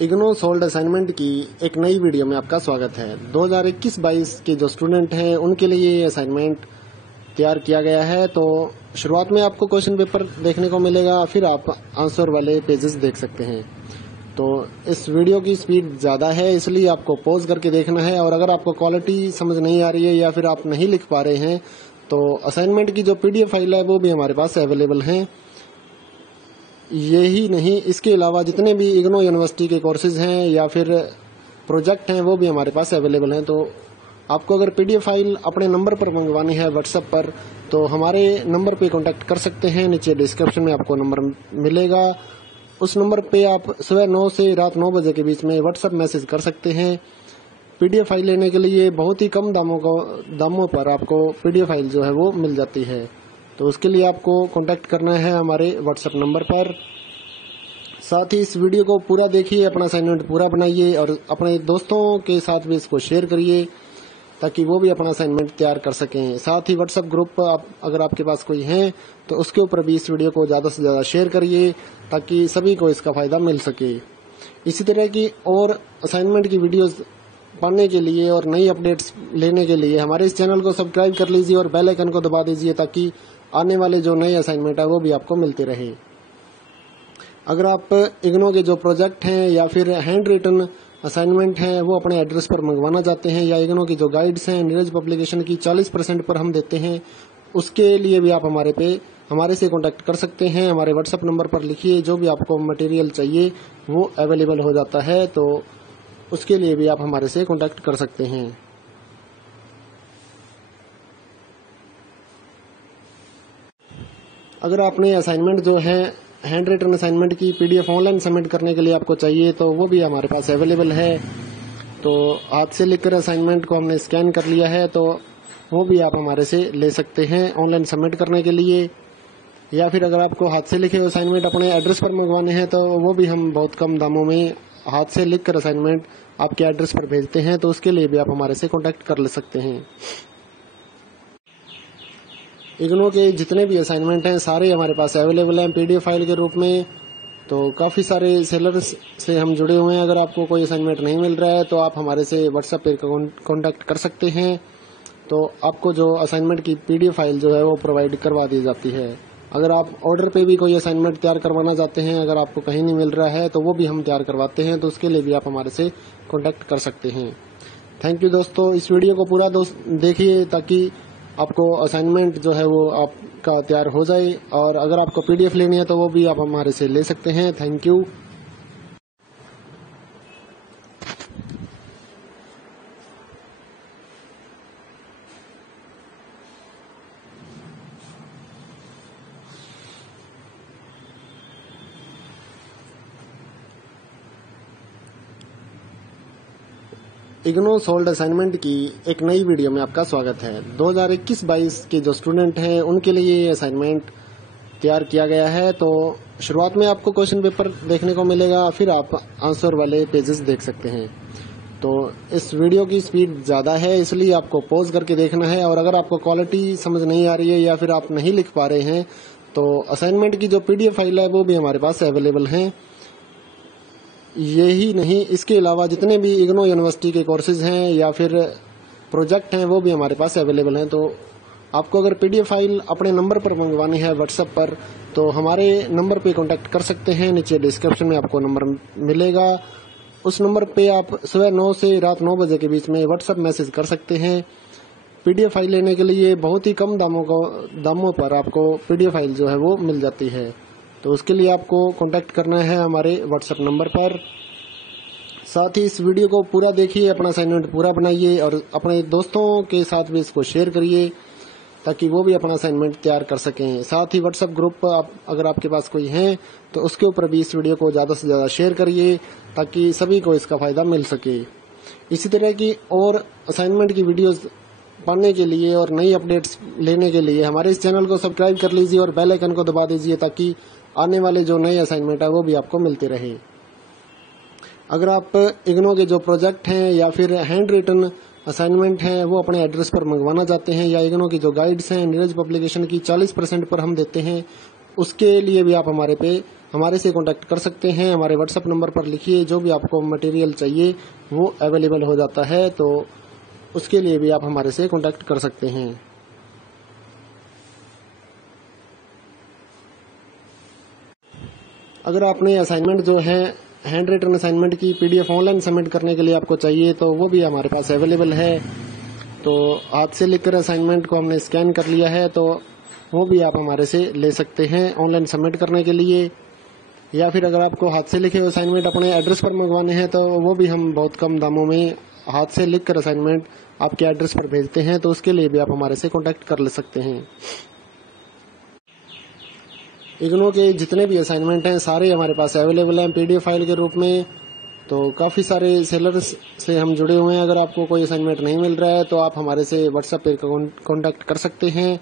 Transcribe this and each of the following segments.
IGNOU solved assignment की एक नई वीडियो में आपका स्वागत है। 2021-22 के जो स्टूडेंट हैं उनके लिए ये असाइनमेंट तैयार किया गया है। तो शुरुआत में आपको क्वेश्चन पेपर देखने को मिलेगा, फिर आप आंसर वाले पेजेस देख सकते हैं। तो इस वीडियो की स्पीड ज़्यादा है, इसलिए आपको पॉज करके देखना है। और अगर आपको क्वालिटी समझ नहीं आ रही है या फिर आप नहीं लिख पा रहे हैं तो असाइनमेंट की जो PDF फाइल है वो भी हमारे पास अवेलेबल है। यही नहीं, इसके अलावा जितने भी इग्नो यूनिवर्सिटी के कोर्सेज हैं या फिर प्रोजेक्ट हैं वो भी हमारे पास अवेलेबल हैं। तो आपको अगर PDF फाइल अपने नंबर पर मंगवानी है व्हाट्सएप पर, तो हमारे नंबर पे कांटेक्ट कर सकते हैं। नीचे डिस्क्रिप्शन में आपको नंबर मिलेगा, उस नंबर पे आप सुबह 9 से रात 9 बजे के बीच में व्हाट्सएप मैसेज कर सकते हैं। PDF फाइल लेने के लिए बहुत ही कम दामों पर आपको PDF फाइल जो है वो मिल जाती है। तो उसके लिए आपको कांटेक्ट करना है हमारे व्हाट्सएप नंबर पर। साथ ही इस वीडियो को पूरा देखिए, अपना असाइनमेंट पूरा बनाइए और अपने दोस्तों के साथ भी इसको शेयर करिए ताकि वो भी अपना असाइनमेंट तैयार कर सकें। साथ ही व्हाट्सएप ग्रुप अगर आपके पास कोई है तो उसके ऊपर भी इस वीडियो को ज़्यादा से ज़्यादा शेयर करिए ताकि सभी को इसका फ़ायदा मिल सके। इसी तरह की और असाइनमेंट की वीडियोज़ पाने के लिए और नई अपडेट्स लेने के लिए हमारे इस चैनल को सब्सक्राइब कर लीजिए और बेल आइकन को दबा दीजिए ताकि आने वाले जो नए असाइनमेंट है वो भी आपको मिलते रहे। अगर आप इग्नो के जो प्रोजेक्ट हैं या फिर हैंड रिटन असाइनमेंट हैं वो अपने एड्रेस पर मंगवाना चाहते हैं, या इग्नो की जो गाइड्स हैं नीरज पब्लिकेशन की 40% पर हम देते हैं, उसके लिए भी आप हमारे से कांटेक्ट कर सकते हैं। हमारे व्हाट्सएप नंबर पर लिखिए, जो भी आपको मटेरियल चाहिए वो अवेलेबल हो जाता है। तो उसके लिए भी आप हमारे से कांटेक्ट कर सकते हैं। अगर आपने असाइनमेंट जो है हैंड रिटन असाइनमेंट की PDF ऑनलाइन सबमिट करने के लिए आपको चाहिए तो वो भी हमारे पास अवेलेबल है। तो हाथ से लिखकर असाइनमेंट को हमने स्कैन कर लिया है, तो वो भी आप हमारे से ले सकते हैं ऑनलाइन सबमिट करने के लिए। या फिर अगर आपको हाथ से लिखे असाइनमेंट अपने एड्रेस पर मंगवाने हैं तो वो भी हम बहुत कम दामों में हाथ से लिखकर असाइनमेंट आपके एड्रेस पर भेजते हैं। तो उसके लिए भी आप हमारे से कांटेक्ट कर ले सकते हैं। इग्नो के जितने भी असाइनमेंट हैं सारे हमारे पास अवेलेबल हैं PDF फाइल के रूप में। तो काफ़ी सारे सेलर्स से हम जुड़े हुए हैं। अगर आपको कोई असाइनमेंट नहीं मिल रहा है तो आप हमारे से व्हाट्सएप पर कांटेक्ट कर सकते हैं। तो आपको जो असाइनमेंट की PDF फाइल जो है वो प्रोवाइड करवा दी जाती है। अगर आप ऑर्डर पे भी कोई असाइनमेंट तैयार करवाना चाहते हैं, अगर आपको कहीं नहीं मिल रहा है तो वो भी हम तैयार करवाते हैं। तो उसके लिए भी आप हमारे से कांटेक्ट कर सकते हैं। थैंक यू दोस्तों, इस वीडियो को पूरा देखिए ताकि आपको असाइनमेंट जो है वो आपका तैयार हो जाए। और अगर आपको PDF लेनी है तो वो भी आप हमारे से ले सकते हैं। Thank you. IGNOU solved assignment की एक नई वीडियो में आपका स्वागत है। 2021-22 के जो स्टूडेंट हैं उनके लिए ये असाइनमेंट तैयार किया गया है। तो शुरुआत में आपको क्वेश्चन पेपर देखने को मिलेगा, फिर आप आंसर वाले पेजेस देख सकते हैं। तो इस वीडियो की स्पीड ज़्यादा है, इसलिए आपको पॉज करके देखना है। और अगर आपको क्वालिटी समझ नहीं आ रही है या फिर आप नहीं लिख पा रहे हैं तो असाइनमेंट की जो PDF फाइल है वो भी हमारे पास अवेलेबल है। यही नहीं, इसके अलावा जितने भी इग्नो यूनिवर्सिटी के कोर्सेज हैं या फिर प्रोजेक्ट हैं वो भी हमारे पास अवेलेबल हैं। तो आपको अगर PDF फाइल अपने नंबर पर मंगवानी है व्हाट्सएप पर, तो हमारे नंबर पे कांटेक्ट कर सकते हैं। नीचे डिस्क्रिप्शन में आपको नंबर मिलेगा, उस नंबर पे आप सुबह 9 से रात 9 बजे के बीच में व्हाट्सएप मैसेज कर सकते हैं। PDF फाइल लेने के लिए बहुत ही कम दामों पर आपको PDF फाइल जो है वो मिल जाती है। तो उसके लिए आपको कांटेक्ट करना है हमारे व्हाट्सएप नंबर पर। साथ ही इस वीडियो को पूरा देखिए, अपना असाइनमेंट पूरा बनाइए और अपने दोस्तों के साथ भी इसको शेयर करिए ताकि वो भी अपना असाइनमेंट तैयार कर सकें। साथ ही व्हाट्सएप ग्रुप अगर आपके पास कोई है तो उसके ऊपर भी इस वीडियो को ज़्यादा से ज़्यादा शेयर करिए ताकि सभी को इसका फ़ायदा मिल सके। इसी तरह की और असाइनमेंट की वीडियोज़ पाने के लिए और नई अपडेट्स लेने के लिए हमारे इस चैनल को सब्सक्राइब कर लीजिए और बेल आइकन को दबा दीजिए ताकि आने वाले जो नए असाइनमेंट है वो भी आपको मिलते रहे। अगर आप इग्नो के जो प्रोजेक्ट हैं या फिर हैंड रिटन असाइनमेंट हैं वो अपने एड्रेस पर मंगवाना चाहते हैं, या इग्नो की जो गाइड्स हैं नीरज पब्लिकेशन की 40% पर हम देते हैं, उसके लिए भी आप हमारे से कांटेक्ट कर सकते हैं। हमारे व्हाट्सएप नंबर पर लिखिए, जो भी आपको मटेरियल चाहिए वो अवेलेबल हो जाता है, तो उसके लिए भी आप हमारे से कांटेक्ट कर सकते हैं। अगर आपने असाइनमेंट जो है हैंड रिटन असाइनमेंट की पीडीएफ ऑनलाइन सबमिट करने के लिए आपको चाहिए, तो वो भी हमारे पास अवेलेबल है। तो हाथ से लिखकर असाइनमेंट को हमने स्कैन कर लिया है, तो वो भी आप हमारे से ले सकते हैं ऑनलाइन सबमिट करने के लिए। या फिर अगर आपको हाथ से लिखे असाइनमेंट अपने एड्रेस पर मंगवाने हैं, तो वो भी हम बहुत कम दामों में हाथ से लिखकर असाइनमेंट आपके एड्रेस पर भेजते हैं, तो उसके लिए भी आप हमारे से कांटेक्ट कर ले सकते हैं। इग्नो के जितने भी असाइनमेंट हैं सारे हमारे पास अवेलेबल हैं पीडीएफ फाइल के रूप में। तो काफ़ी सारे सेलर्स से हम जुड़े हुए हैं। अगर आपको कोई असाइनमेंट नहीं मिल रहा है तो आप हमारे से व्हाट्सएप पर कांटेक्ट कर सकते हैं।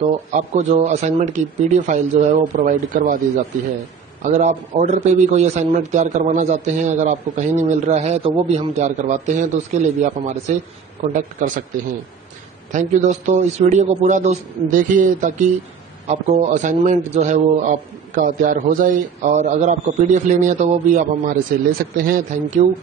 तो आपको जो असाइनमेंट की पीडीएफ फाइल जो है वो प्रोवाइड करवा दी जाती है। अगर आप ऑर्डर पे भी कोई असाइनमेंट तैयार करवाना चाहते हैं, अगर आपको कहीं नहीं मिल रहा है, तो वो भी हम तैयार करवाते हैं, तो उसके लिए भी आप हमारे से कांटेक्ट कर सकते हैं। थैंक यू दोस्तों, इस वीडियो को पूरा देखिए ताकि आपको असाइनमेंट जो है वो आपका तैयार हो जाए। और अगर आपको पीडीएफ लेनी है तो वो भी आप हमारे से ले सकते हैं। Thank you.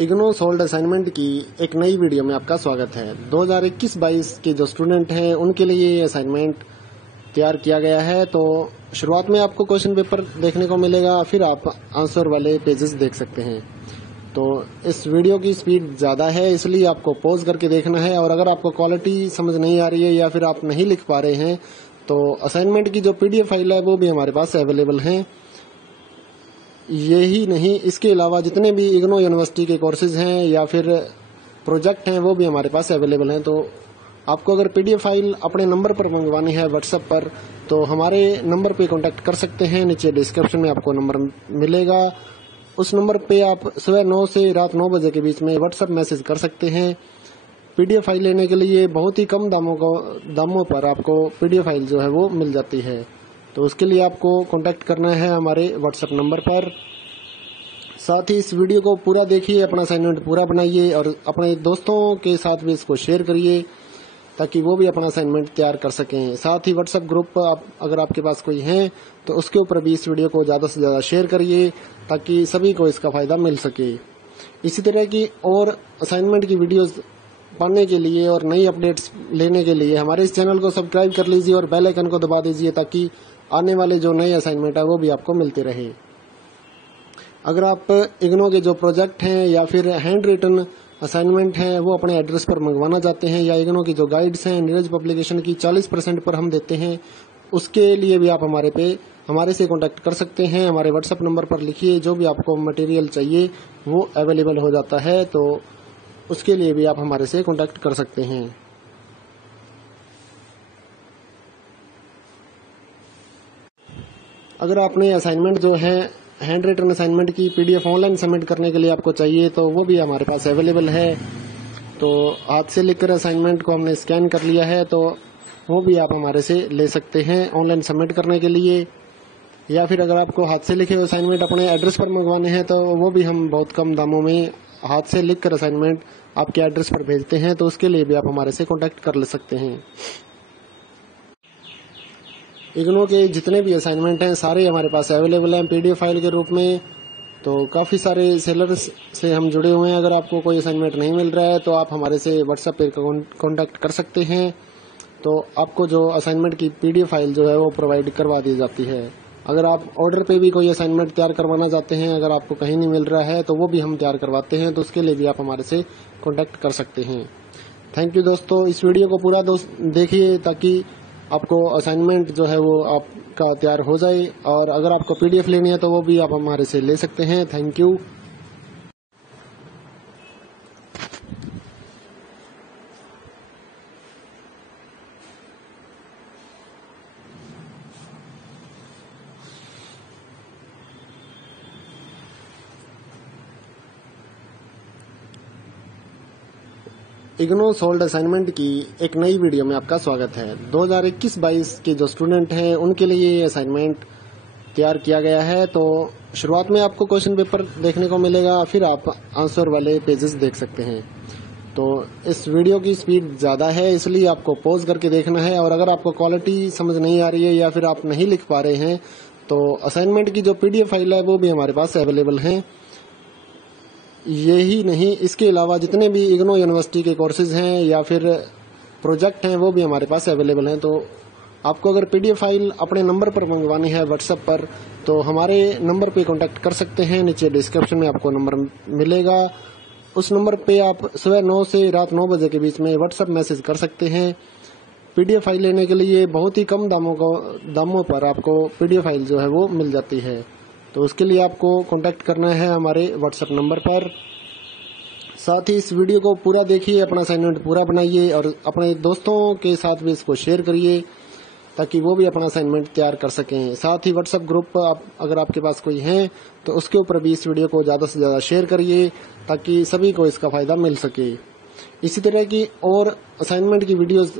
IGNOU solved assignment की एक नई वीडियो में आपका स्वागत है। 2021-22 के जो स्टूडेंट हैं उनके लिए ये असाइनमेंट तैयार किया गया है। तो शुरुआत में आपको क्वेश्चन पेपर देखने को मिलेगा, फिर आप आंसर वाले पेजेस देख सकते हैं। तो इस वीडियो की स्पीड ज़्यादा है, इसलिए आपको पॉज करके देखना है। और अगर आपको क्वालिटी समझ नहीं आ रही है या फिर आप नहीं लिख पा रहे हैं, तो असाइनमेंट की जो पीडीएफ फाइल है वो भी हमारे पास अवेलेबल है। यही नहीं, इसके अलावा जितने भी इग्नो यूनिवर्सिटी के कोर्सेज हैं या फिर प्रोजेक्ट हैं वो भी हमारे पास अवेलेबल हैं। तो आपको अगर पीडीएफ फाइल अपने नंबर पर मंगवानी है व्हाट्सएप पर, तो हमारे नंबर पे कांटेक्ट कर सकते हैं। नीचे डिस्क्रिप्शन में आपको नंबर मिलेगा, उस नंबर पे आप सुबह 9 से रात 9 बजे के बीच में व्हाट्सएप मैसेज कर सकते हैं। पीडीएफ फाइल लेने के लिए बहुत ही कम दामों पर आपको पीडीएफ फाइल जो है वो मिल जाती है। तो उसके लिए आपको कांटेक्ट करना है हमारे व्हाट्सएप नंबर पर। साथ ही इस वीडियो को पूरा देखिए, अपना असाइनमेंट पूरा बनाइए और अपने दोस्तों के साथ भी इसको शेयर करिए ताकि वो भी अपना असाइनमेंट तैयार कर सकें। साथ ही व्हाट्सएप ग्रुप अगर आपके पास कोई है तो उसके ऊपर भी इस वीडियो को ज़्यादा से ज़्यादा शेयर करिए ताकि सभी को इसका फ़ायदा मिल सके। इसी तरह की और असाइनमेंट की वीडियोस पाने के लिए और नई अपडेट्स लेने के लिए हमारे इस चैनल को सब्सक्राइब कर लीजिए और बेल आइकन को दबा दीजिए ताकि आने वाले जो नए असाइनमेंट है वो भी आपको मिलते रहे। अगर आप इग्नो के जो प्रोजेक्ट हैं या फिर हैंड रिटन असाइनमेंट हैं वो अपने एड्रेस पर मंगवाना चाहते हैं, या इग्नो की जो गाइड्स हैं नीरज पब्लिकेशन की 40% पर हम देते हैं, उसके लिए भी आप हमारे से कांटेक्ट कर सकते हैं। हमारे व्हाट्सएप नंबर पर लिखिए, जो भी आपको मटेरियल चाहिए वो अवेलेबल हो जाता है, तो उसके लिए भी आप हमारे से कांटेक्ट कर सकते हैं। अगर आपने असाइनमेंट जो है हैंड रिटन असाइनमेंट की पीडीएफ ऑनलाइन सबमिट करने के लिए आपको चाहिए, तो वो भी हमारे पास अवेलेबल है। तो हाथ से लिखकर असाइनमेंट को हमने स्कैन कर लिया है, तो वो भी आप हमारे से ले सकते हैं ऑनलाइन सबमिट करने के लिए। या फिर अगर आपको हाथ से लिखे असाइनमेंट अपने एड्रेस पर मंगवाने हैं, तो वो भी हम बहुत कम दामों में हाथ से लिखकर असाइनमेंट आपके एड्रेस पर भेजते हैं, तो उसके लिए भी आप हमारे से कांटेक्ट कर ले सकते हैं। इग्नो के जितने भी असाइनमेंट हैं सारे हमारे पास अवेलेबल हैं पीडीएफ फाइल के रूप में। तो काफ़ी सारे सेलर्स से हम जुड़े हुए हैं। अगर आपको कोई असाइनमेंट नहीं मिल रहा है तो आप हमारे से व्हाट्सएप पर कांटेक्ट कर सकते हैं। तो आपको जो असाइनमेंट की पीडीएफ फाइल जो है वो प्रोवाइड करवा दी जाती है। अगर आप ऑर्डर पे भी कोई असाइनमेंट तैयार करवाना चाहते हैं, अगर आपको कहीं नहीं मिल रहा है, तो वो भी हम तैयार करवाते हैं, तो उसके लिए भी आप हमारे से कांटेक्ट कर सकते हैं। थैंक यू दोस्तों, इस वीडियो को पूरा देखिए ताकि आपको असाइनमेंट जो है वो आपका तैयार हो जाए। और अगर आपको पीडीएफ लेनी है तो वो भी आप हमारे से ले सकते हैं। Thank you. IGNOU solved assignment की एक नई वीडियो में आपका स्वागत है। 2021-22 के जो स्टूडेंट हैं उनके लिए ये असाइनमेंट तैयार किया गया है। तो शुरुआत में आपको क्वेश्चन पेपर देखने को मिलेगा, फिर आप आंसर वाले पेजेस देख सकते हैं। तो इस वीडियो की स्पीड ज़्यादा है, इसलिए आपको पॉज करके देखना है। और अगर आपको क्वालिटी समझ नहीं आ रही है या फिर आप नहीं लिख पा रहे हैं तो असाइनमेंट की जो PDF फाइल है वो भी हमारे पास अवेलेबल है। यही नहीं, इसके अलावा जितने भी इग्नो यूनिवर्सिटी के कोर्सेज हैं या फिर प्रोजेक्ट हैं वो भी हमारे पास अवेलेबल हैं। तो आपको अगर PDF फाइल अपने नंबर पर मंगवानी है व्हाट्सएप पर, तो हमारे नंबर पे कांटेक्ट कर सकते हैं। नीचे डिस्क्रिप्शन में आपको नंबर मिलेगा, उस नंबर पे आप सुबह 9 से रात 9 बजे के बीच में व्हाट्सएप मैसेज कर सकते हैं। PDF फाइल लेने के लिए बहुत ही कम दामों पर आपको PDF फाइल जो है वो मिल जाती है। तो उसके लिए आपको कांटेक्ट करना है हमारे व्हाट्सएप नंबर पर। साथ ही इस वीडियो को पूरा देखिए, अपना असाइनमेंट पूरा बनाइए और अपने दोस्तों के साथ भी इसको शेयर करिए ताकि वो भी अपना असाइनमेंट तैयार कर सकें। साथ ही व्हाट्सएप ग्रुप अगर आपके पास कोई है तो उसके ऊपर भी इस वीडियो को ज़्यादा से ज़्यादा शेयर करिए ताकि सभी को इसका फ़ायदा मिल सके। इसी तरह की और असाइनमेंट की वीडियोज़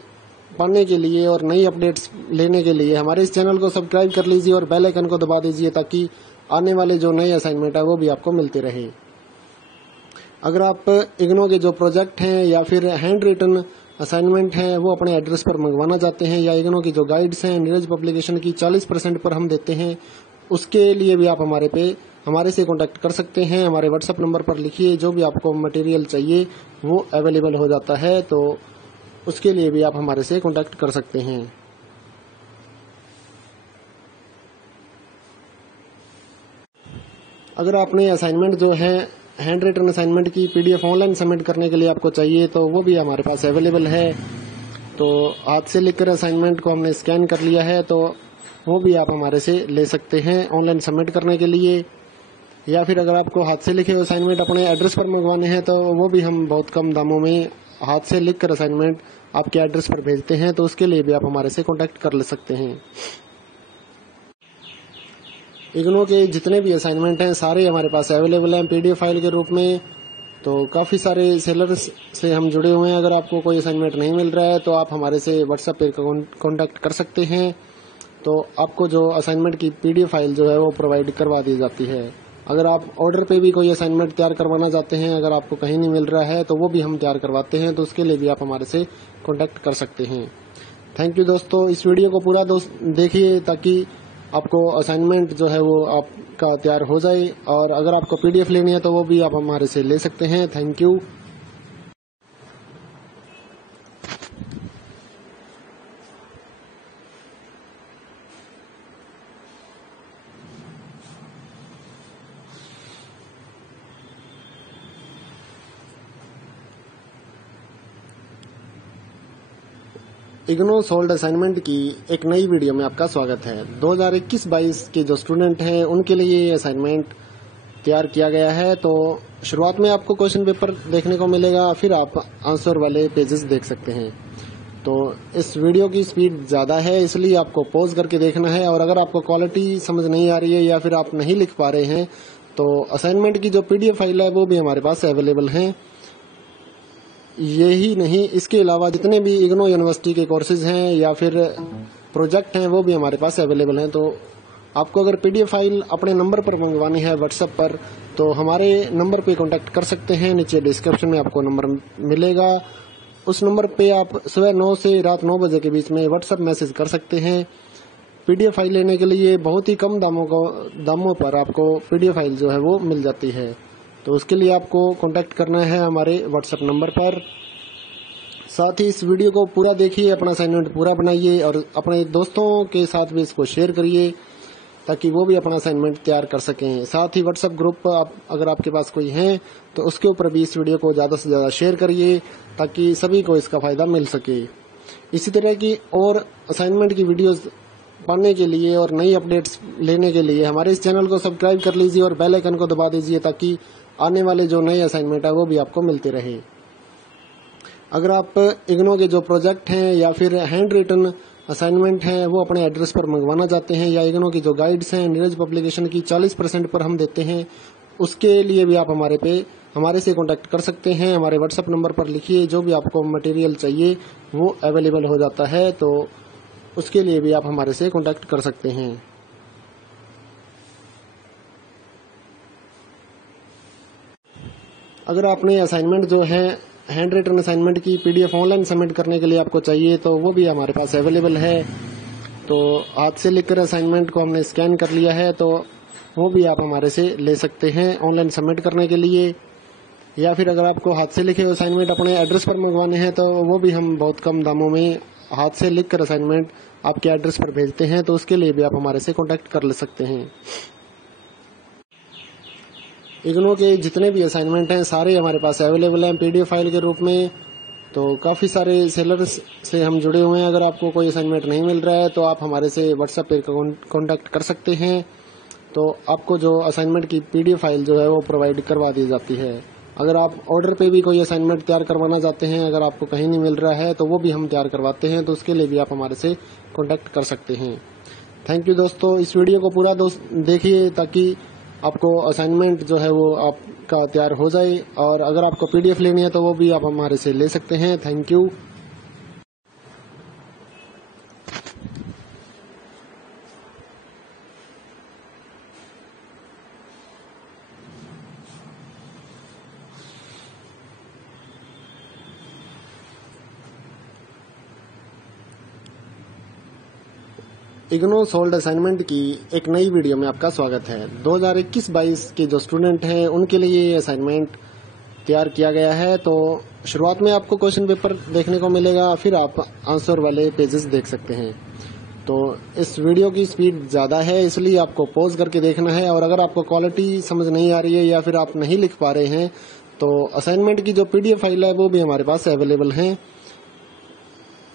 पाने के लिए और नई अपडेट्स लेने के लिए हमारे इस चैनल को सब्सक्राइब कर लीजिए और बेल आइकन को दबा दीजिए ताकि आने वाले जो नए असाइनमेंट है वो भी आपको मिलते रहे। अगर आप इग्नो के जो प्रोजेक्ट हैं या फिर हैंड रिटन असाइनमेंट हैं वो अपने एड्रेस पर मंगवाना चाहते हैं, या इग्नो की जो गाइड्स हैं नीरज पब्लिकेशन की 40% पर हम देते हैं, उसके लिए भी आप हमारे से कांटेक्ट कर सकते हैं। हमारे व्हाट्सएप नंबर पर लिखिए, जो भी आपको मटेरियल चाहिए वो अवेलेबल हो जाता है। तो उसके लिए भी आप हमारे से कांटेक्ट कर सकते हैं। अगर आपने असाइनमेंट जो है हैंड रिटन असाइनमेंट की PDF ऑनलाइन सबमिट करने के लिए आपको चाहिए तो वो भी हमारे पास अवेलेबल है। तो हाथ से लिखकर असाइनमेंट को हमने स्कैन कर लिया है, तो वो भी आप हमारे से ले सकते हैं ऑनलाइन सबमिट करने के लिए। या फिर अगर आपको हाथ से लिखे असाइनमेंट अपने एड्रेस पर मंगवाने हैं तो वो भी हम बहुत कम दामों में हाथ से लिखकर असाइनमेंट आपके एड्रेस पर भेजते हैं। तो उसके लिए भी आप हमारे से कॉन्टैक्ट कर ले सकते हैं। इग्नो के जितने भी असाइनमेंट हैं सारे हमारे पास अवेलेबल हैं PDF फाइल के रूप में। तो काफ़ी सारे सेलर्स से हम जुड़े हुए हैं। अगर आपको कोई असाइनमेंट नहीं मिल रहा है तो आप हमारे से व्हाट्सएप पर कांटेक्ट कर सकते हैं। तो आपको जो असाइनमेंट की PDF फाइल जो है वो प्रोवाइड करवा दी जाती है। अगर आप ऑर्डर पे भी कोई असाइनमेंट तैयार करवाना चाहते हैं, अगर आपको कहीं नहीं मिल रहा है तो वो भी हम तैयार करवाते हैं। तो उसके लिए भी आप हमारे से कांटेक्ट कर सकते हैं। थैंक यू दोस्तों, इस वीडियो को पूरा देखिए ताकि आपको असाइनमेंट जो है वो आपका तैयार हो जाए। और अगर आपको PDF लेनी है तो वो भी आप हमारे से ले सकते हैं। Thank you. IGNOU solved assignment की एक नई वीडियो में आपका स्वागत है। 2021-22 के जो स्टूडेंट हैं उनके लिए ये असाइनमेंट तैयार किया गया है। तो शुरुआत में आपको क्वेश्चन पेपर देखने को मिलेगा, फिर आप आंसर वाले पेजेस देख सकते हैं। तो इस वीडियो की स्पीड ज़्यादा है, इसलिए आपको पॉज करके देखना है। और अगर आपको क्वालिटी समझ नहीं आ रही है या फिर आप नहीं लिख पा रहे हैं तो असाइनमेंट की जो PDF फाइल है वो भी हमारे पास अवेलेबल है। यही नहीं, इसके अलावा जितने भी इग्नो यूनिवर्सिटी के कोर्सेज हैं या फिर प्रोजेक्ट हैं वो भी हमारे पास अवेलेबल हैं। तो आपको अगर PDF फाइल अपने नंबर पर मंगवानी है व्हाट्सएप पर, तो हमारे नंबर पे कांटेक्ट कर सकते हैं। नीचे डिस्क्रिप्शन में आपको नंबर मिलेगा, उस नंबर पे आप सुबह 9 से रात 9 बजे के बीच में व्हाट्सएप मैसेज कर सकते हैं। PDF फाइल लेने के लिए बहुत ही कम दामों पर आपको PDF फाइल जो है वो मिल जाती है। तो उसके लिए आपको कांटेक्ट करना है हमारे व्हाट्सएप नंबर पर। साथ ही इस वीडियो को पूरा देखिए, अपना असाइनमेंट पूरा बनाइए और अपने दोस्तों के साथ भी इसको शेयर करिए ताकि वो भी अपना असाइनमेंट तैयार कर सकें। साथ ही व्हाट्सएप ग्रुप अगर आपके पास कोई है तो उसके ऊपर भी इस वीडियो को ज़्यादा से ज़्यादा शेयर करिए ताकि सभी को इसका फ़ायदा मिल सके। इसी तरह की और असाइनमेंट की वीडियोज़ पाने के लिए और नई अपडेट्स लेने के लिए हमारे इस चैनल को सब्सक्राइब कर लीजिए और बेल आइकन को दबा दीजिए ताकि आने वाले जो नए असाइनमेंट है वो भी आपको मिलते रहे। अगर आप इग्नो के जो प्रोजेक्ट हैं या फिर हैंड रिटन असाइनमेंट हैं वो अपने एड्रेस पर मंगवाना चाहते हैं, या इग्नो की जो गाइड्स हैं नीरज पब्लिकेशन की 40% पर हम देते हैं, उसके लिए भी आप हमारे से कांटेक्ट कर सकते हैं। हमारे व्हाट्सएप नंबर पर लिखिए, जो भी आपको मटेरियल चाहिए वो अवेलेबल हो जाता है, तो उसके लिए भी आप हमारे से कांटेक्ट कर सकते हैं। अगर आपने असाइनमेंट जो है हैंड रिटन असाइनमेंट की पीडीएफ ऑनलाइन सबमिट करने के लिए आपको चाहिए, तो वो भी हमारे पास अवेलेबल है। तो हाथ से लिखकर असाइनमेंट को हमने स्कैन कर लिया है, तो वो भी आप हमारे से ले सकते हैं ऑनलाइन सबमिट करने के लिए। या फिर अगर आपको हाथ से लिखे असाइनमेंट अपने एड्रेस पर मंगवाने हैं, तो वो भी हम बहुत कम दामों में हाथ से लिखकर असाइनमेंट आपके एड्रेस पर भेजते हैं, तो उसके लिए भी आप हमारे से कांटेक्ट कर ले सकते हैं। इग्नो के जितने भी असाइनमेंट हैं सारे हमारे पास अवेलेबल हैं पीडीएफ फाइल के रूप में। तो काफ़ी सारे सेलर्स से हम जुड़े हुए हैं। अगर आपको कोई असाइनमेंट नहीं मिल रहा है तो आप हमारे से व्हाट्सएप पर कांटेक्ट कर सकते हैं, तो आपको जो असाइनमेंट की पीडीएफ फाइल जो है वो प्रोवाइड करवा दी जाती है। अगर आप ऑर्डर पे भी कोई असाइनमेंट तैयार करवाना चाहते हैं, अगर आपको कहीं नहीं मिल रहा है, तो वो भी हम तैयार करवाते हैं, तो उसके लिए भी आप हमारे से कांटेक्ट कर सकते हैं। थैंक यू दोस्तों, इस वीडियो को पूरा देखिए ताकि आपको असाइनमेंट जो है वो आपका तैयार हो जाए, और अगर आपको पीडीएफ लेनी है तो वो भी आप हमारे से ले सकते हैं। Thank you. IGNOU solved assignment की एक नई वीडियो में आपका स्वागत है। 2021-22 के जो स्टूडेंट हैं उनके लिए ये असाइनमेंट तैयार किया गया है। तो शुरुआत में आपको क्वेश्चन पेपर देखने को मिलेगा, फिर आप आंसर वाले पेजेस देख सकते हैं। तो इस वीडियो की स्पीड ज़्यादा है, इसलिए आपको पॉज करके देखना है। और अगर आपको क्वालिटी समझ नहीं आ रही है या फिर आप नहीं लिख पा रहे हैं, तो असाइनमेंट की जो पीडीएफ फाइल है वो भी हमारे पास अवेलेबल है।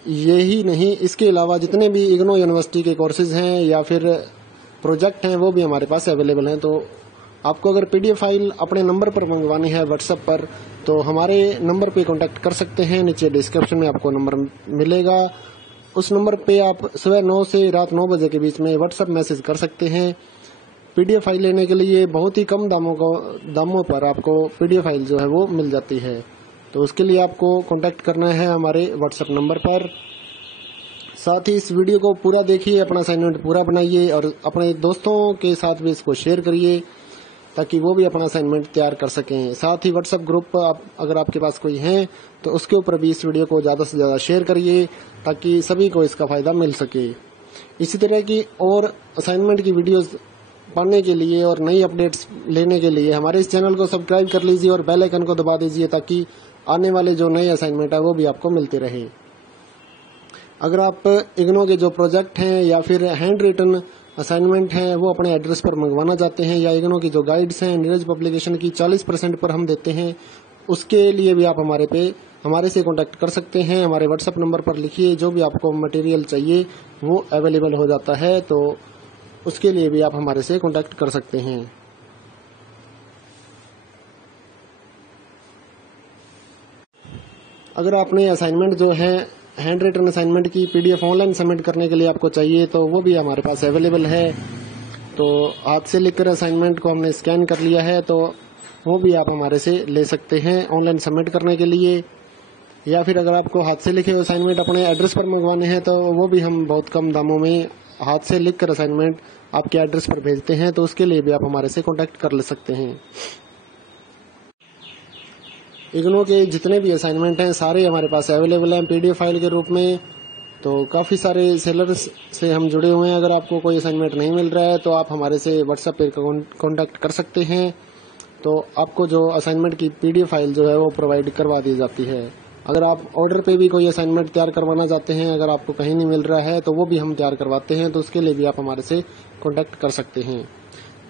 यही नहीं, इसके अलावा जितने भी इग्नो यूनिवर्सिटी के कोर्सेज हैं या फिर प्रोजेक्ट हैं वो भी हमारे पास अवेलेबल हैं। तो आपको अगर पीडीएफ फाइल अपने नंबर पर मंगवानी है व्हाट्सएप पर, तो हमारे नंबर पे कांटेक्ट कर सकते हैं। नीचे डिस्क्रिप्शन में आपको नंबर मिलेगा, उस नंबर पे आप सुबह 9 से रात 9 बजे के बीच में व्हाट्सएप मैसेज कर सकते हैं। पीडीएफ फाइल लेने के लिए बहुत ही कम दामों पर आपको पीडीएफ फाइल जो है वो मिल जाती है। तो उसके लिए आपको कांटेक्ट करना है हमारे व्हाट्सएप नंबर पर। साथ ही इस वीडियो को पूरा देखिए, अपना असाइनमेंट पूरा बनाइए और अपने दोस्तों के साथ भी इसको शेयर करिए ताकि वो भी अपना असाइनमेंट तैयार कर सकें। साथ ही व्हाट्सएप ग्रुप अगर आपके पास कोई है तो उसके ऊपर भी इस वीडियो को ज़्यादा से ज़्यादा शेयर करिए ताकि सभी को इसका फ़ायदा मिल सके। इसी तरह की और असाइनमेंट की वीडियोस पाने के लिए और नई अपडेट्स लेने के लिए हमारे इस चैनल को सब्सक्राइब कर लीजिए और बेल आइकन को दबा दीजिए ताकि आने वाले जो नए असाइनमेंट है वो भी आपको मिलते रहे। अगर आप इग्नो के जो प्रोजेक्ट हैं या फिर हैंड रिटन असाइनमेंट हैं वो अपने एड्रेस पर मंगवाना चाहते हैं, या इग्नो की जो गाइड्स हैं नीरज पब्लिकेशन की 40% पर हम देते हैं, उसके लिए भी आप हमारे से कांटेक्ट कर सकते हैं। हमारे व्हाट्सएप नंबर पर लिखिए, जो भी आपको मटेरियल चाहिए वो अवेलेबल हो जाता है, तो उसके लिए भी आप हमारे से कांटेक्ट कर सकते हैं। अगर आपने असाइनमेंट जो है हैंड रिटन असाइनमेंट की पीडीएफ ऑनलाइन सबमिट करने के लिए आपको चाहिए, तो वो भी हमारे पास अवेलेबल है। तो हाथ से लिखकर असाइनमेंट को हमने स्कैन कर लिया है, तो वो भी आप हमारे से ले सकते हैं ऑनलाइन सबमिट करने के लिए। या फिर अगर आपको हाथ से लिखे असाइनमेंट अपने एड्रेस पर मंगवाने हैं, तो वो भी हम बहुत कम दामों में हाथ से लिखकर असाइनमेंट आपके एड्रेस पर भेजते हैं, तो उसके लिए भी आप हमारे से कांटेक्ट कर ले सकते हैं। इग्नो के जितने भी असाइनमेंट हैं सारे हमारे पास अवेलेबल हैं पीडीएफ फाइल के रूप में। तो काफ़ी सारे सेलर्स से हम जुड़े हुए हैं। अगर आपको कोई असाइनमेंट नहीं मिल रहा है तो आप हमारे से व्हाट्सएप पर कांटेक्ट कर सकते हैं, तो आपको जो असाइनमेंट की पीडीएफ फाइल जो है वो प्रोवाइड करवा दी जाती है। अगर आप ऑर्डर पे भी कोई असाइनमेंट तैयार करवाना चाहते हैं, अगर आपको कहीं नहीं मिल रहा है, तो वो भी हम तैयार करवाते हैं, तो उसके लिए भी आप हमारे से कांटेक्ट कर सकते हैं।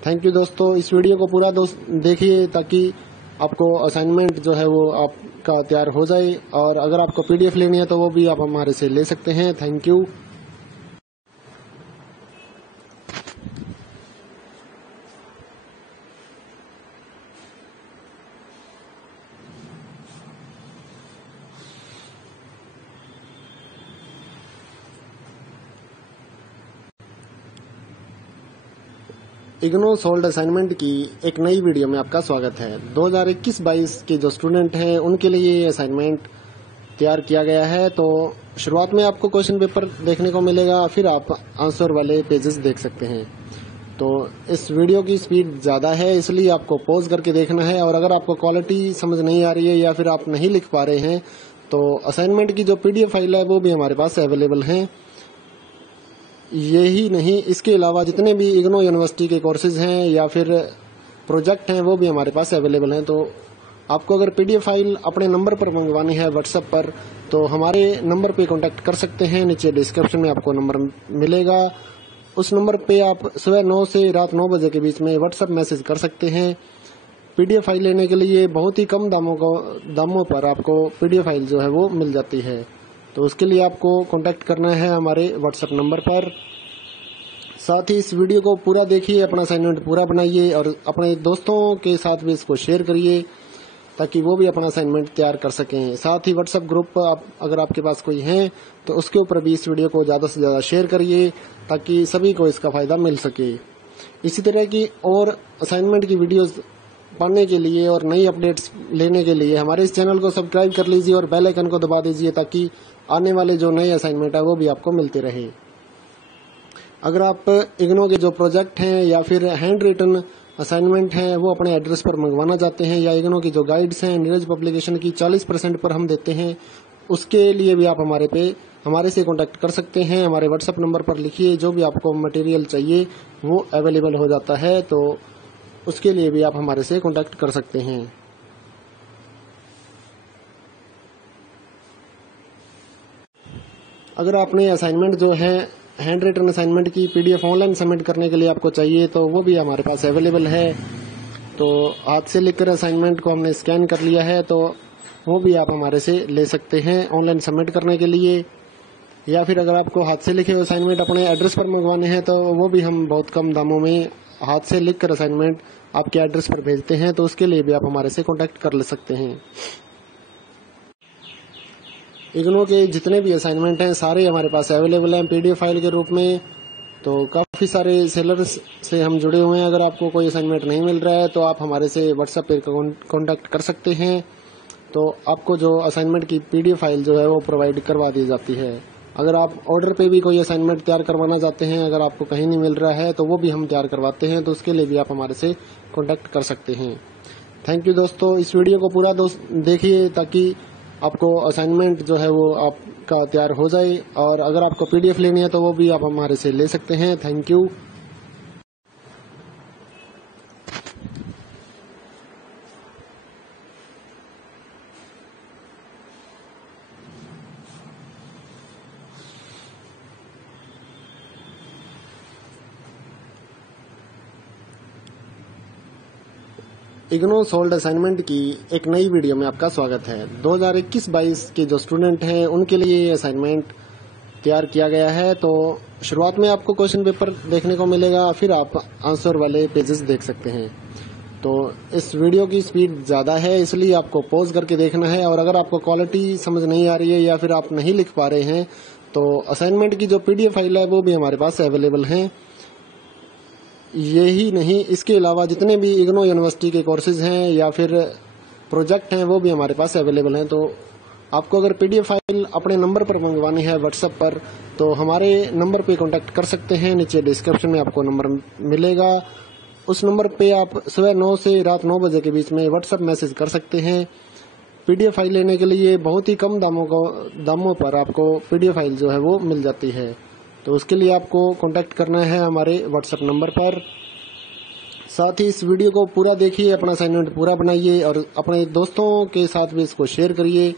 थैंक यू दोस्तों, इस वीडियो को पूरा देखिए ताकि आपको असाइनमेंट जो है वो आपका तैयार हो जाए, और अगर आपको पीडीएफ लेनी है तो वो भी आप हमारे से ले सकते हैं। Thank you. IGNOU solved assignment की एक नई वीडियो में आपका स्वागत है। 2021-22 के जो स्टूडेंट हैं उनके लिए ये असाइनमेंट तैयार किया गया है। तो शुरुआत में आपको क्वेश्चन पेपर देखने को मिलेगा, फिर आप आंसर वाले पेजेस देख सकते हैं। तो इस वीडियो की स्पीड ज़्यादा है, इसलिए आपको पॉज करके देखना है। और अगर आपको क्वालिटी समझ नहीं आ रही है या फिर आप नहीं लिख पा रहे हैं तो असाइनमेंट की जो PDF फाइल है वो भी हमारे पास अवेलेबल है। यही नहीं, इसके अलावा जितने भी इग्नो यूनिवर्सिटी के कोर्सेज हैं या फिर प्रोजेक्ट हैं वो भी हमारे पास अवेलेबल हैं। तो आपको अगर PDF फाइल अपने नंबर पर मंगवानी है व्हाट्सएप पर, तो हमारे नंबर पे कांटेक्ट कर सकते हैं। नीचे डिस्क्रिप्शन में आपको नंबर मिलेगा, उस नंबर पे आप सुबह 9 से रात 9 बजे के बीच में व्हाट्सएप मैसेज कर सकते हैं। PDF फाइल लेने के लिए बहुत ही कम दामों पर आपको PDF फाइल जो है वो मिल जाती है। तो उसके लिए आपको कांटेक्ट करना है हमारे व्हाट्सएप नंबर पर। साथ ही इस वीडियो को पूरा देखिए, अपना असाइनमेंट पूरा बनाइए और अपने दोस्तों के साथ भी इसको शेयर करिए ताकि वो भी अपना असाइनमेंट तैयार कर सकें। साथ ही व्हाट्सएप ग्रुप अगर आपके पास कोई है तो उसके ऊपर भी इस वीडियो को ज़्यादा से ज़्यादा शेयर करिए ताकि सभी को इसका फ़ायदा मिल सके। इसी तरह की और असाइनमेंट की वीडियोज़ पाने के लिए और नई अपडेट्स लेने के लिए हमारे इस चैनल को सब्सक्राइब कर लीजिए और बेल आइकन को दबा दीजिए ताकि आने वाले जो नए असाइनमेंट है वो भी आपको मिलते रहे। अगर आप इग्नो के जो प्रोजेक्ट हैं या फिर हैंड रिटन असाइनमेंट हैं वो अपने एड्रेस पर मंगवाना चाहते हैं, या इग्नो की जो गाइड्स हैं नीरज पब्लिकेशन की 40% पर हम देते हैं, उसके लिए भी आप हमारे से कांटेक्ट कर सकते हैं। हमारे व्हाट्सएप नंबर पर लिखिए, जो भी आपको मटेरियल चाहिए वो अवेलेबल हो जाता है। तो उसके लिए भी आप हमारे से कांटेक्ट कर सकते हैं। अगर आपने असाइनमेंट जो है हैंड रिटन असाइनमेंट की PDF ऑनलाइन सबमिट करने के लिए आपको चाहिए तो वो भी हमारे पास अवेलेबल है। तो हाथ से लिखकर असाइनमेंट को हमने स्कैन कर लिया है, तो वो भी आप हमारे से ले सकते हैं ऑनलाइन सबमिट करने के लिए। या फिर अगर आपको हाथ से लिखे असाइनमेंट अपने एड्रेस पर मंगवाने हैं तो वो भी हम बहुत कम दामों में हाथ से लिखकर असाइनमेंट आपके एड्रेस पर भेजते हैं। तो उसके लिए भी आप हमारे से कॉन्टैक्ट कर ले सकते हैं। इग्नो के जितने भी असाइनमेंट हैं सारे हमारे पास अवेलेबल हैं PDF फाइल के रूप में। तो काफ़ी सारे सेलर्स से हम जुड़े हुए हैं। अगर आपको कोई असाइनमेंट नहीं मिल रहा है तो आप हमारे से व्हाट्सएप पे कांटेक्ट कर सकते हैं। तो आपको जो असाइनमेंट की PDF फाइल जो है वो प्रोवाइड करवा दी जाती है। अगर आप ऑर्डर पे भी कोई असाइनमेंट तैयार करवाना चाहते हैं, अगर आपको कहीं नहीं मिल रहा है तो वो भी हम तैयार करवाते हैं, तो उसके लिए भी आप हमारे से कॉन्टैक्ट कर सकते हैं। थैंक यू दोस्तों, इस वीडियो को पूरा देखिए ताकि आपको असाइनमेंट जो है वो आपका तैयार हो जाए। और अगर आपको PDF लेनी है तो वो भी आप हमारे से ले सकते हैं। Thank you. IGNOU solved assignment की एक नई वीडियो में आपका स्वागत है। 2021-22 के जो स्टूडेंट हैं उनके लिए ये असाइनमेंट तैयार किया गया है। तो शुरुआत में आपको क्वेश्चन पेपर देखने को मिलेगा, फिर आप आंसर वाले पेजेस देख सकते हैं। तो इस वीडियो की स्पीड ज़्यादा है, इसलिए आपको पॉज करके देखना है। और अगर आपको क्वालिटी समझ नहीं आ रही है या फिर आप नहीं लिख पा रहे हैं तो असाइनमेंट की जो PDF फाइल है वो भी हमारे पास अवेलेबल है। यही नहीं, इसके अलावा जितने भी इग्नो यूनिवर्सिटी के कोर्सेज हैं या फिर प्रोजेक्ट हैं वो भी हमारे पास अवेलेबल हैं। तो आपको अगर PDF फाइल अपने नंबर पर मंगवानी है व्हाट्सएप पर, तो हमारे नंबर पे कांटेक्ट कर सकते हैं। नीचे डिस्क्रिप्शन में आपको नंबर मिलेगा, उस नंबर पे आप सुबह 9 से रात 9 बजे के बीच में व्हाट्सएप मैसेज कर सकते हैं। PDF फाइल लेने के लिए बहुत ही कम दामों पर आपको PDF फाइल जो है वो मिल जाती है। तो उसके लिए आपको कांटेक्ट करना है हमारे व्हाट्सएप नंबर पर। साथ ही इस वीडियो को पूरा देखिए, अपना असाइनमेंट पूरा बनाइए और अपने दोस्तों के साथ भी इसको शेयर करिए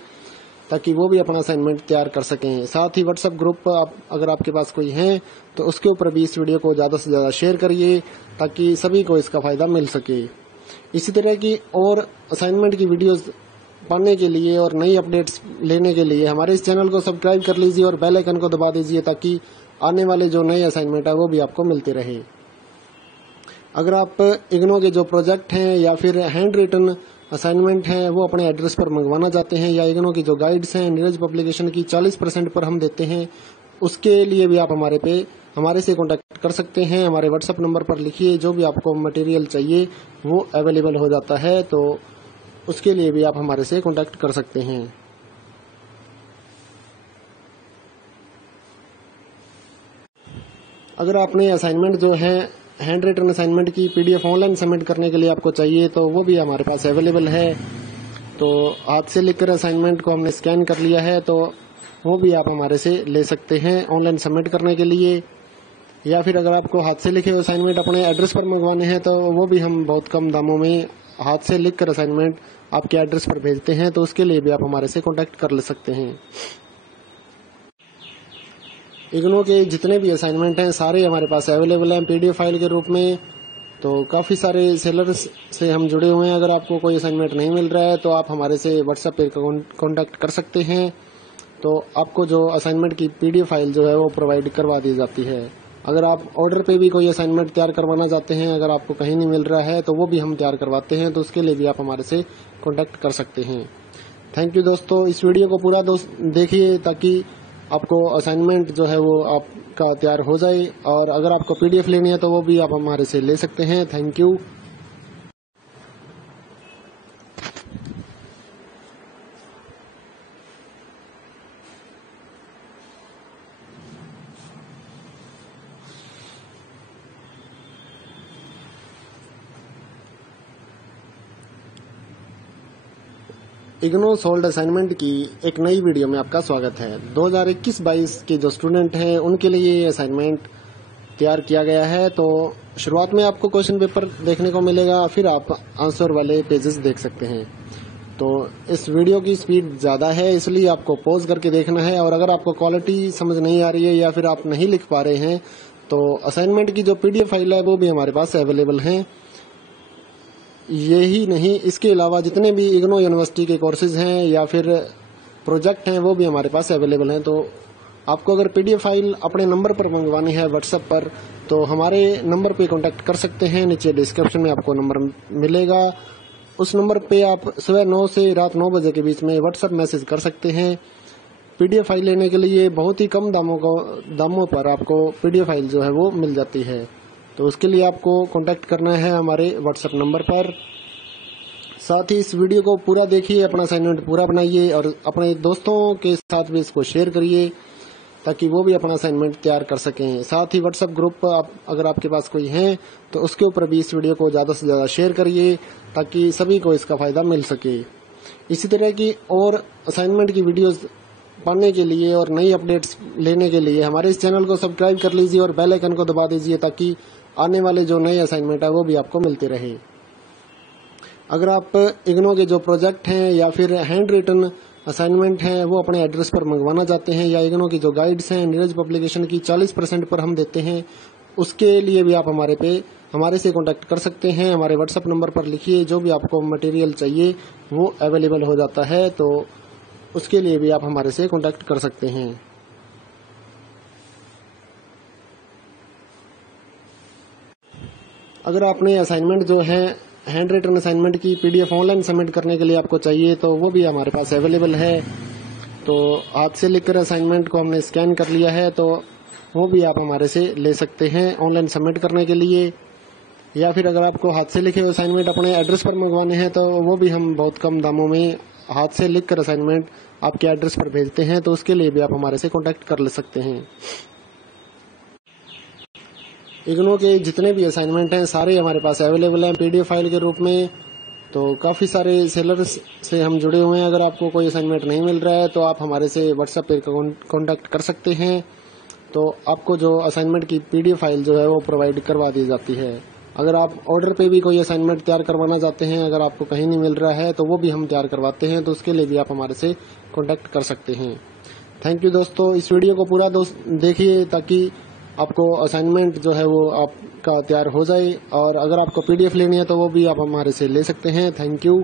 ताकि वो भी अपना असाइनमेंट तैयार कर सकें। साथ ही व्हाट्सएप ग्रुप अगर आपके पास कोई है तो उसके ऊपर भी इस वीडियो को ज़्यादा से ज़्यादा शेयर करिए ताकि सभी को इसका फ़ायदा मिल सके। इसी तरह की और असाइनमेंट की वीडियोज़ पाने के लिए और नई अपडेट्स लेने के लिए हमारे इस चैनल को सब्सक्राइब कर लीजिए और बेल आइकन को दबा दीजिए ताकि आने वाले जो नए असाइनमेंट है वो भी आपको मिलते रहे। अगर आप इग्नो के जो प्रोजेक्ट हैं या फिर हैंड रिटन असाइनमेंट हैं वो अपने एड्रेस पर मंगवाना चाहते हैं, या इग्नो की जो गाइड्स हैं नीरज पब्लिकेशन की 40% पर हम देते हैं, उसके लिए भी आप हमारे से कॉन्टैक्ट कर सकते हैं। हमारे व्हाट्सएप नंबर पर लिखिए, जो भी आपको मटेरियल चाहिए वो अवेलेबल हो जाता है, तो उसके लिए भी आप हमारे से कॉन्टैक्ट कर सकते हैं। अगर आपने असाइनमेंट जो है हैंड रिटन असाइनमेंट की पीडीएफ ऑनलाइन सबमिट करने के लिए आपको चाहिए, तो वो भी हमारे पास अवेलेबल है। तो हाथ से लिखकर असाइनमेंट को हमने स्कैन कर लिया है, तो वो भी आप हमारे से ले सकते हैं ऑनलाइन सबमिट करने के लिए। या फिर अगर आपको हाथ से लिखे हुए असाइनमेंट अपने एड्रेस पर मंगवाने हैं, तो वो भी हम बहुत कम दामों में हाथ से लिखकर असाइनमेंट आपके एड्रेस पर भेजते हैं, तो उसके लिए भी आप हमारे से कॉन्टैक्ट कर ले सकते हैं। इग्नो के जितने भी असाइनमेंट हैं सारे हमारे पास अवेलेबल हैं पीडीएफ फाइल के रूप में। तो काफ़ी सारे सेलर्स से हम जुड़े हुए हैं। अगर आपको कोई असाइनमेंट नहीं मिल रहा है तो आप हमारे से व्हाट्सएप पर कॉन्टैक्ट कर सकते हैं। तो आपको जो असाइनमेंट की पीडीएफ फाइल जो है वो प्रोवाइड करवा दी जाती है। अगर आप ऑर्डर पे भी कोई असाइनमेंट तैयार करवाना चाहते हैं, अगर आपको कहीं नहीं मिल रहा है, तो वो भी हम तैयार करवाते हैं, तो उसके लिए भी आप हमारे से कॉन्टैक्ट कर सकते हैं। थैंक यू दोस्तों, इस वीडियो को पूरा देखिए ताकि आपको असाइनमेंट जो है वो आपका तैयार हो जाए, और अगर आपको पीडीएफ लेनी है तो वो भी आप हमारे से ले सकते हैं। Thank you. IGNOU solved assignment की एक नई वीडियो में आपका स्वागत है। 2021-22 के जो स्टूडेंट हैं उनके लिए ये असाइनमेंट तैयार किया गया है। तो शुरुआत में आपको क्वेश्चन पेपर देखने को मिलेगा, फिर आप आंसर वाले पेजेस देख सकते हैं। तो इस वीडियो की स्पीड ज़्यादा है, इसलिए आपको पॉज करके देखना है। और अगर आपको क्वालिटी समझ नहीं आ रही है या फिर आप नहीं लिख पा रहे हैं, तो असाइनमेंट की जो पीडीएफ फाइल है वो भी हमारे पास अवेलेबल है। यही नहीं, इसके अलावा जितने भी इग्नो यूनिवर्सिटी के कोर्सेज हैं या फिर प्रोजेक्ट हैं वो भी हमारे पास अवेलेबल हैं। तो आपको अगर पीडीएफ फाइल अपने नंबर पर मंगवानी है व्हाट्सएप पर, तो हमारे नंबर पे कांटेक्ट कर सकते हैं। नीचे डिस्क्रिप्शन में आपको नंबर मिलेगा, उस नंबर पे आप सुबह 9 से रात 9 बजे के बीच में व्हाट्सएप मैसेज कर सकते हैं। पीडीएफ फाइल लेने के लिए बहुत ही कम दामों पर आपको पीडीएफ फाइल जो है वो मिल जाती है। तो उसके लिए आपको कांटेक्ट करना है हमारे व्हाट्सएप नंबर पर। साथ ही इस वीडियो को पूरा देखिए, अपना असाइनमेंट पूरा बनाइए और अपने दोस्तों के साथ भी इसको शेयर करिए ताकि वो भी अपना असाइनमेंट तैयार कर सकें। साथ ही व्हाट्सएप ग्रुप अगर आपके पास कोई है तो उसके ऊपर भी इस वीडियो को ज़्यादा से ज़्यादा शेयर करिए ताकि सभी को इसका फ़ायदा मिल सके। इसी तरह की और असाइनमेंट की वीडियोस पाने के लिए और नई अपडेट्स लेने के लिए हमारे इस चैनल को सब्सक्राइब कर लीजिए और बेल आइकन को दबा दीजिए ताकि आने वाले जो नए असाइनमेंट है वो भी आपको मिलते रहे। अगर आप इग्नो के जो प्रोजेक्ट हैं या फिर हैंड रिटन असाइनमेंट हैं वो अपने एड्रेस पर मंगवाना चाहते हैं, या इग्नो की जो गाइड्स हैं नीरज पब्लिकेशन की 40% पर हम देते हैं, उसके लिए भी आप हमारे से कॉन्टैक्ट कर सकते हैं। हमारे व्हाट्सएप नंबर पर लिखिए, जो भी आपको मटेरियल चाहिए वो अवेलेबल हो जाता है, तो उसके लिए भी आप हमारे से कॉन्टैक्ट कर सकते हैं। अगर आपने असाइनमेंट जो है हैंड रिटन असाइनमेंट की पीडीएफ ऑनलाइन सबमिट करने के लिए आपको चाहिए, तो वो भी हमारे पास अवेलेबल है। तो हाथ से लिखकर असाइनमेंट को हमने स्कैन कर लिया है, तो वो भी आप हमारे से ले सकते हैं ऑनलाइन सबमिट करने के लिए। या फिर अगर आपको हाथ से लिखे हुए असाइनमेंट अपने एड्रेस पर मंगवाने हैं, तो वो भी हम बहुत कम दामों में हाथ से लिखकर असाइनमेंट आपके एड्रेस पर भेजते हैं, तो उसके लिए भी आप हमारे से कॉन्टैक्ट कर ले सकते हैं। इग्नो के जितने भी असाइनमेंट हैं सारे हमारे पास अवेलेबल हैं पीडीएफ फाइल के रूप में। तो काफ़ी सारे सेलर्स से हम जुड़े हुए हैं। अगर आपको कोई असाइनमेंट नहीं मिल रहा है तो आप हमारे से व्हाट्सएप पर कॉन्टैक्ट कर सकते हैं। तो आपको जो असाइनमेंट की पीडीएफ फाइल जो है वो प्रोवाइड करवा दी जाती है। अगर आप ऑर्डर पे भी कोई असाइनमेंट तैयार करवाना चाहते हैं, अगर आपको कहीं नहीं मिल रहा है, तो वो भी हम तैयार करवाते हैं, तो उसके लिए भी आप हमारे से कॉन्टैक्ट कर सकते हैं। थैंक यू दोस्तों, इस वीडियो को पूरा देखिए ताकि आपको असाइनमेंट जो है वो आपका तैयार हो जाए, और अगर आपको पीडीएफ लेनी है तो वो भी आप हमारे से ले सकते हैं। Thank you.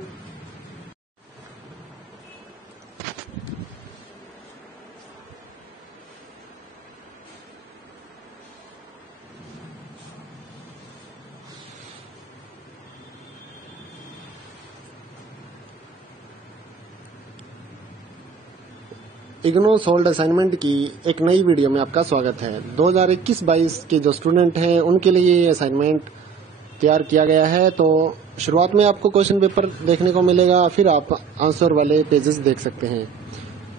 IGNOU solved assignment की एक नई वीडियो में आपका स्वागत है। 2021-22 के जो स्टूडेंट हैं उनके लिए ये असाइनमेंट तैयार किया गया है। तो शुरुआत में आपको क्वेश्चन पेपर देखने को मिलेगा, फिर आप आंसर वाले पेजेस देख सकते हैं।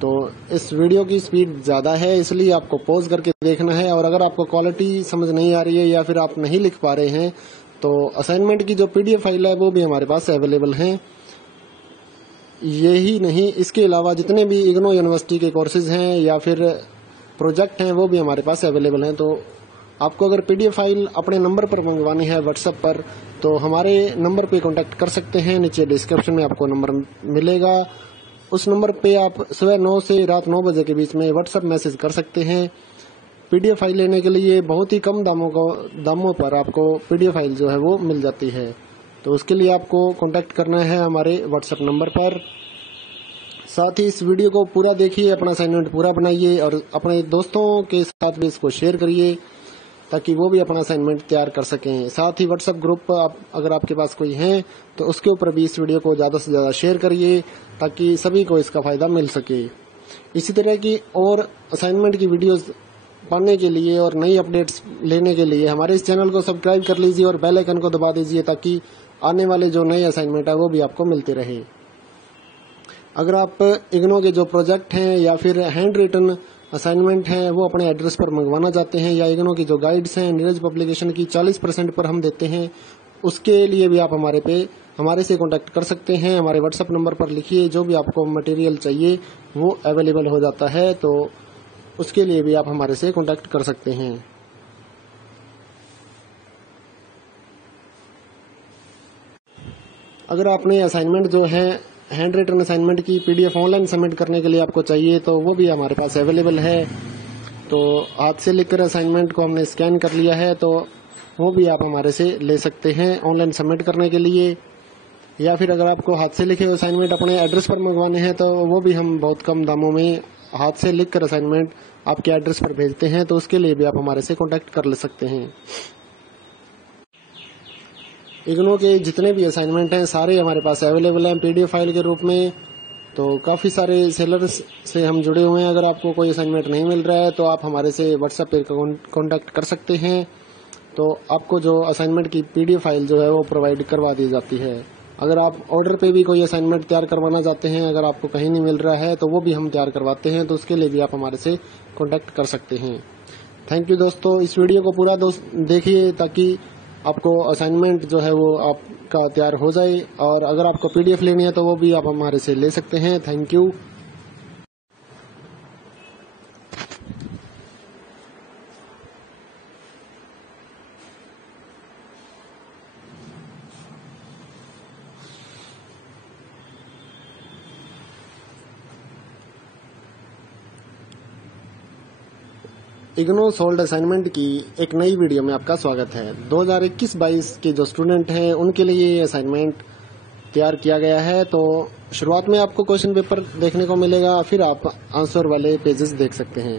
तो इस वीडियो की स्पीड ज़्यादा है, इसलिए आपको पॉज करके देखना है। और अगर आपको क्वालिटी समझ नहीं आ रही है या फिर आप नहीं लिख पा रहे हैं तो असाइनमेंट की जो PDF फाइल है वो भी हमारे पास अवेलेबल है। यही नहीं, इसके अलावा जितने भी इग्नो यूनिवर्सिटी के कोर्सेज हैं या फिर प्रोजेक्ट हैं वो भी हमारे पास अवेलेबल हैं। तो आपको अगर PDF फाइल अपने नंबर पर मंगवानी है व्हाट्सएप पर, तो हमारे नंबर पे कांटेक्ट कर सकते हैं। नीचे डिस्क्रिप्शन में आपको नंबर मिलेगा, उस नंबर पे आप सुबह 9 से रात 9 बजे के बीच में व्हाट्सएप मैसेज कर सकते हैं। PDF फाइल लेने के लिए बहुत ही कम दामों पर आपको PDF फाइल जो है वो मिल जाती है। तो उसके लिए आपको कांटेक्ट करना है हमारे व्हाट्सएप नंबर पर। साथ ही इस वीडियो को पूरा देखिए, अपना असाइनमेंट पूरा बनाइए और अपने दोस्तों के साथ भी इसको शेयर करिए ताकि वो भी अपना असाइनमेंट तैयार कर सकें। साथ ही व्हाट्सएप ग्रुप अगर आपके पास कोई है तो उसके ऊपर भी इस वीडियो को ज़्यादा से ज़्यादा शेयर करिए ताकि सभी को इसका फ़ायदा मिल सके। इसी तरह की और असाइनमेंट की वीडियोज़ पाने के लिए और नई अपडेट्स लेने के लिए हमारे इस चैनल को सब्सक्राइब कर लीजिए और बेल आइकन को दबा दीजिए ताकि आने वाले जो नए असाइनमेंट है वो भी आपको मिलते रहे। अगर आप इग्नो के जो प्रोजेक्ट हैं या फिर हैंड रिटन असाइनमेंट हैं वो अपने एड्रेस पर मंगवाना चाहते हैं, या इग्नो की जो गाइड्स हैं नीरज पब्लिकेशन की 40% पर हम देते हैं, उसके लिए भी आप हमारे से कांटेक्ट कर सकते हैं। हमारे व्हाट्सएप नंबर पर लिखिए, जो भी आपको मटेरियल चाहिए वो अवेलेबल हो जाता है। तो उसके लिए भी आप हमारे से कांटेक्ट कर सकते हैं। अगर आपने असाइनमेंट जो है हैंड रिटन असाइनमेंट की PDF ऑनलाइन सबमिट करने के लिए आपको चाहिए तो वो भी हमारे पास अवेलेबल है। तो हाथ से लिखकर असाइनमेंट को हमने स्कैन कर लिया है, तो वो भी आप हमारे से ले सकते हैं ऑनलाइन सबमिट करने के लिए। या फिर अगर आपको हाथ से लिखे असाइनमेंट अपने एड्रेस पर मंगवाने हैं तो वो भी हम बहुत कम दामों में हाथ से लिखकर असाइनमेंट आपके एड्रेस पर भेजते हैं। तो उसके लिए भी आप हमारे से कॉन्टैक्ट कर ले सकते हैं। इग्नो के जितने भी असाइनमेंट हैं सारे हमारे पास अवेलेबल हैं PDF फाइल के रूप में। तो काफ़ी सारे सेलर्स से हम जुड़े हुए हैं। अगर आपको कोई असाइनमेंट नहीं मिल रहा है तो आप हमारे से व्हाट्सएप पर कॉन्टैक्ट कर सकते हैं। तो आपको जो असाइनमेंट की PDF फाइल जो है वो प्रोवाइड करवा दी जाती है। अगर आप ऑर्डर पे भी कोई असाइनमेंट तैयार करवाना चाहते हैं, अगर आपको कहीं नहीं मिल रहा है तो वो भी हम तैयार करवाते हैं। तो उसके लिए भी आप हमारे से कॉन्टैक्ट कर सकते हैं। थैंक यू दोस्तों, इस वीडियो को पूरा देखिए ताकि आपको असाइनमेंट जो है वो आपका तैयार हो जाए। और अगर आपको PDF लेनी है तो वो भी आप हमारे से ले सकते हैं। Thank you. IGNOU solved assignment की एक नई वीडियो में आपका स्वागत है। 2021-22 के जो स्टूडेंट हैं उनके लिए ये असाइनमेंट तैयार किया गया है। तो शुरुआत में आपको क्वेश्चन पेपर देखने को मिलेगा, फिर आप आंसर वाले पेजेस देख सकते हैं।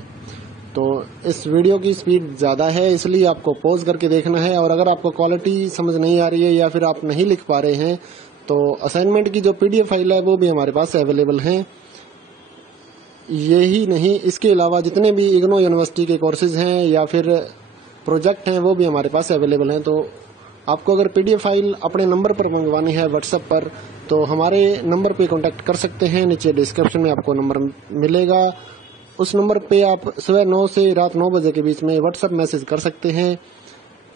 तो इस वीडियो की स्पीड ज़्यादा है, इसलिए आपको पॉज करके देखना है। और अगर आपको क्वालिटी समझ नहीं आ रही है या फिर आप नहीं लिख पा रहे हैं तो असाइनमेंट की जो PDF फाइल है वो भी हमारे पास अवेलेबल है। यही नहीं, इसके अलावा जितने भी इग्नो यूनिवर्सिटी के कोर्सेज हैं या फिर प्रोजेक्ट हैं वो भी हमारे पास अवेलेबल हैं। तो आपको अगर PDF फाइल अपने नंबर पर मंगवानी है व्हाट्सएप पर, तो हमारे नंबर पे कांटेक्ट कर सकते हैं। नीचे डिस्क्रिप्शन में आपको नंबर मिलेगा, उस नंबर पे आप सुबह 9 से रात 9 बजे के बीच में व्हाट्सएप मैसेज कर सकते हैं।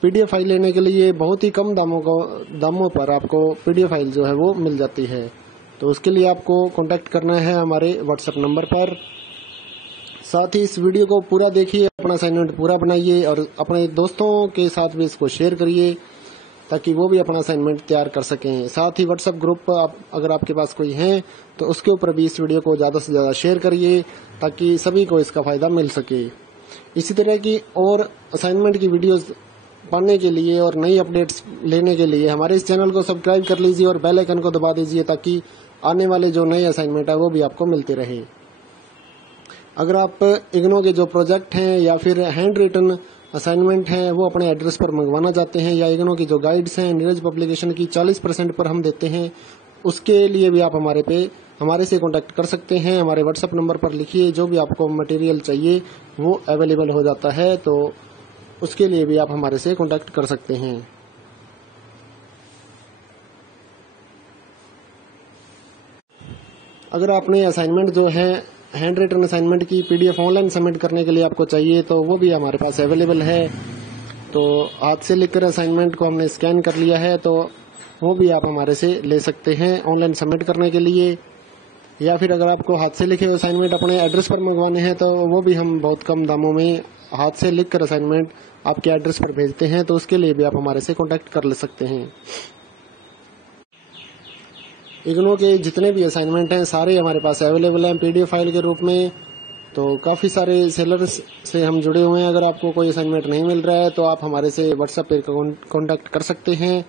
PDF फाइल लेने के लिए बहुत ही कम दामों पर आपको PDF फाइल जो है वो मिल जाती है। तो उसके लिए आपको कांटेक्ट करना है हमारे व्हाट्सएप नंबर पर। साथ ही इस वीडियो को पूरा देखिए, अपना असाइनमेंट पूरा बनाइए और अपने दोस्तों के साथ भी इसको शेयर करिए ताकि वो भी अपना असाइनमेंट तैयार कर सकें। साथ ही व्हाट्सएप ग्रुप अगर आपके पास कोई है तो उसके ऊपर भी इस वीडियो को ज़्यादा से ज़्यादा शेयर करिए ताकि सभी को इसका फ़ायदा मिल सके। इसी तरह की और असाइनमेंट की वीडियोज़ पाने के लिए और नई अपडेट्स लेने के लिए हमारे इस चैनल को सब्सक्राइब कर लीजिए और बेल आइकन को दबा दीजिए ताकि आने वाले जो नए असाइनमेंट है वो भी आपको मिलते रहे। अगर आप इग्नो के जो प्रोजेक्ट हैं या फिर हैंड रिटन असाइनमेंट हैं वो अपने एड्रेस पर मंगवाना चाहते हैं, या इग्नो की जो गाइड्स हैं नीरज पब्लिकेशन की 40% पर हम देते हैं, उसके लिए भी आप हमारे से कांटेक्ट कर सकते हैं। हमारे व्हाट्सएप नंबर पर लिखिए, जो भी आपको मटेरियल चाहिए वो अवेलेबल हो जाता है, तो उसके लिए भी आप हमारे से कांटेक्ट कर सकते हैं। अगर आपने असाइनमेंट जो है हैंड रिटन असाइनमेंट की PDF ऑनलाइन सबमिट करने के लिए आपको चाहिए, तो वो भी हमारे पास अवेलेबल है। तो हाथ से लिखकर असाइनमेंट को हमने स्कैन कर लिया है, तो वो भी आप हमारे से ले सकते हैं ऑनलाइन सबमिट करने के लिए। या फिर अगर आपको हाथ से लिखे असाइनमेंट अपने एड्रेस पर मंगवाने हैं, तो वो भी हम बहुत कम दामों में हाथ से लिखकर असाइनमेंट आपके एड्रेस पर भेजते हैं, तो उसके लिए भी आप हमारे से कांटेक्ट कर ले सकते हैं। इग्नो के जितने भी असाइनमेंट हैं सारे हमारे पास अवेलेबल हैं PDF फाइल के रूप में। तो काफ़ी सारे सेलर्स से हम जुड़े हुए हैं। अगर आपको कोई असाइनमेंट नहीं मिल रहा है तो आप हमारे से व्हाट्सएप पर कांटेक्ट कर सकते हैं,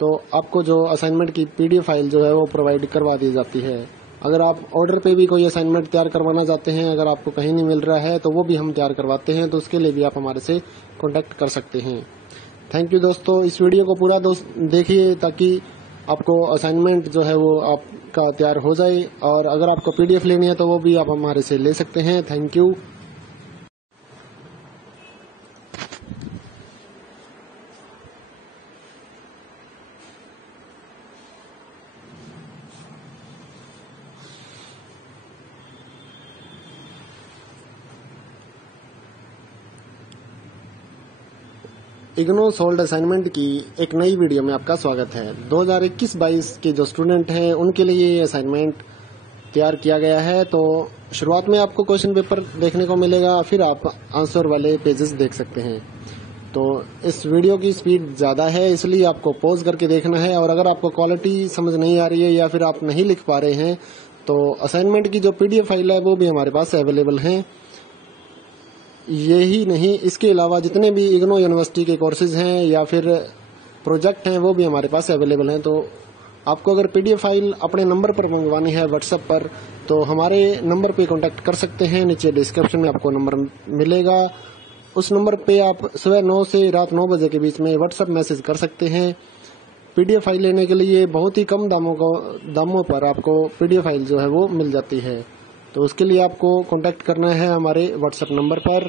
तो आपको जो असाइनमेंट की PDF फाइल जो है वो प्रोवाइड करवा दी जाती है। अगर आप ऑर्डर पे भी कोई असाइनमेंट तैयार करवाना चाहते हैं, अगर आपको कहीं नहीं मिल रहा है, तो वो भी हम तैयार करवाते हैं, तो उसके लिए भी आप हमारे से कांटेक्ट कर सकते हैं। थैंक यू दोस्तों, इस वीडियो को पूरा देखिए ताकि आपको असाइनमेंट जो है वो आपका तैयार हो जाए, और अगर आपको PDF लेनी है तो वो भी आप हमारे से ले सकते हैं। Thank you. IGNOU solved assignment की एक नई वीडियो में आपका स्वागत है। 2021-22 के जो स्टूडेंट हैं उनके लिए ये असाइनमेंट तैयार किया गया है। तो शुरुआत में आपको क्वेश्चन पेपर देखने को मिलेगा, फिर आप आंसर वाले पेजेस देख सकते हैं। तो इस वीडियो की स्पीड ज़्यादा है, इसलिए आपको पॉज करके देखना है। और अगर आपको क्वालिटी समझ नहीं आ रही है या फिर आप नहीं लिख पा रहे हैं, तो असाइनमेंट की जो PDF फाइल है वो भी हमारे पास अवेलेबल है। यही नहीं, इसके अलावा जितने भी इग्नो यूनिवर्सिटी के कोर्सेज हैं या फिर प्रोजेक्ट हैं वो भी हमारे पास अवेलेबल हैं। तो आपको अगर PDF फाइल अपने नंबर पर मंगवानी है व्हाट्सएप पर, तो हमारे नंबर पे कांटेक्ट कर सकते हैं। नीचे डिस्क्रिप्शन में आपको नंबर मिलेगा, उस नंबर पे आप सुबह 9 से रात 9 बजे के बीच में व्हाट्सएप मैसेज कर सकते हैं। PDF फाइल लेने के लिए बहुत ही कम दामों पर आपको PDF फाइल जो है वो मिल जाती है। तो उसके लिए आपको कांटेक्ट करना है हमारे व्हाट्सएप नंबर पर।